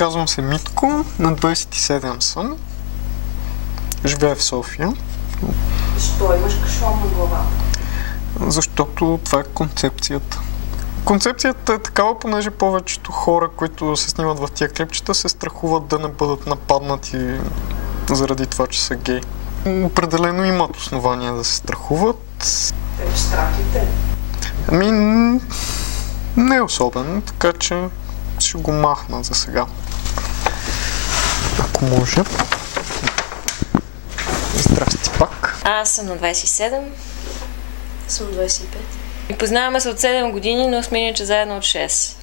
Казвам се Митко, на 27 съм. Живея в София. Защо имаш кашон на глава? Защото това е концепцията. Концепцията е такава, понеже повечето хора, които се снимат в тия клипчета, се страхуват да не бъдат нападнати заради това, че са гей. Определено имат основания да се страхуват. Те страх ли те? Ами, не особено, така че ще го махна за сега. Ако може. Здрасти пак. Аз съм на 27. Съм 25. И познаваме се от 7 години, но сме иначе заедно от 6.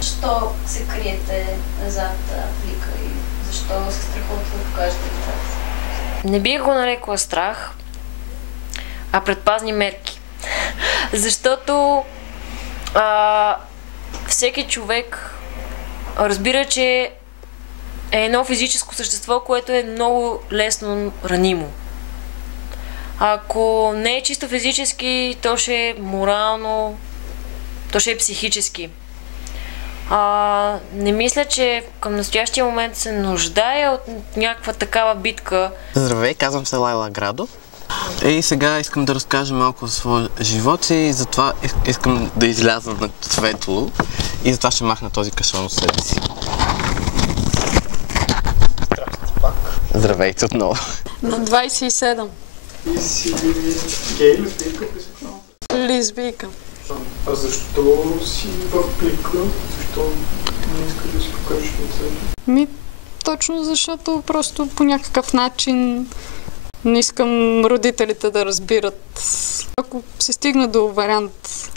Защо се криете зад плика и защо се страхувате да покажете лицата? Не бих го нарекла страх, а предпазни мерки. Защото всеки човек разбира, че е едно физическо същество, което е много лесно ранимо. Ако не е чисто физически, то ще е морално, то ще е психически. Не мисля, че към настоящия момент се нуждая от някаква такава битка. Здравей, казвам се Лайла Градо. И сега искам да разкажа малко за своя живот и затова искам да изляза на светло и затова ще махна този кашон от себе си. Здрасти пак. Здравейте отново. На 27. И си гей, лесбийка, Лесбийка. А защо си в плика? Защо не искаш да си покажеш лицето? Точно защото просто по някакъв начин не искам родителите да разбират. Ако се стигна до вариант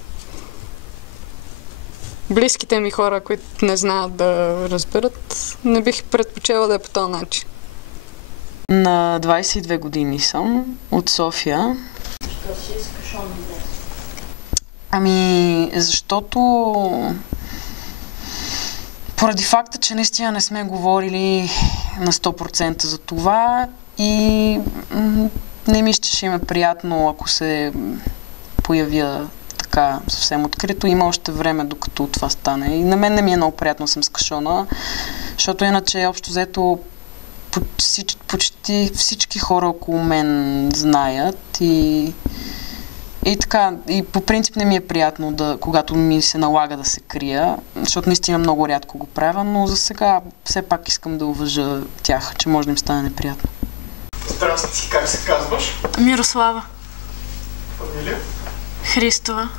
близките ми хора, които не знаят да разберат, не бих предпочела да е по този начин. На 22 години съм, от София. Защо си с кашон днес? Ами, защото поради факта, че наистина не сме говорили на 100% за това и не мисля, че ще им е приятно, ако се появя така съвсем открито. Има още време, докато това стане. И на мен не ми е много приятно, съм с кашона, защото иначе общо взето почти всички хора около мен знаят и така, и по принцип не ми е приятно, когато ми се налага да се крия, защото наистина много рядко го правя, но за сега все пак искам да уважа тях, че може да им стане неприятно. Здрасти, как се казваш? Мирослава. Фамилия? Христова.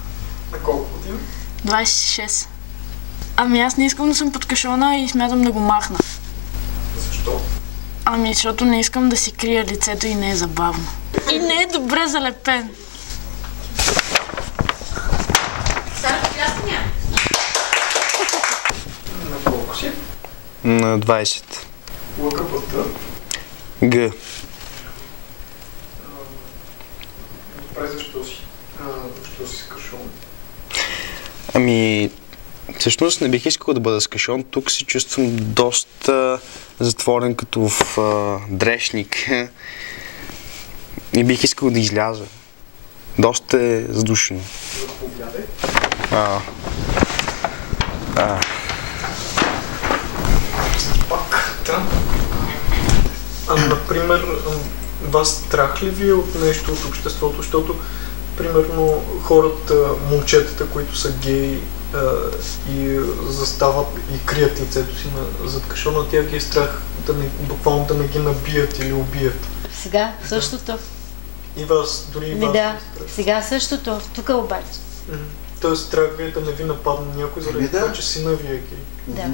На колко години? 26. Ами аз не искам да съм под кашона и смятам да го махна. Защо? Ами защото не искам да си крия лицето и не е забавно. И не е добре залепен. На колко си? На 20. ЛКБТ? Г. Добре, защо си с кашон? Ами, всъщност не бих искал да бъда с кашон. Тук се чувствам доста затворен като в дрешник. И бих искал да изляза. Доста е задушено. Заповядай. Пак, да. Например, вас страх ли ви е от нещо от обществото? Защото, примерно, хората, момчетата, които са геи и застават и крият лицето си зад кашона, тях ги е страх буквално да не ги набият или убият. Сега същото. И вас, дори и вас. Да, сега същото. Тук обаче. Тоест страх ви е да не ви нападне някой заради това, че сина ви е гей. Да.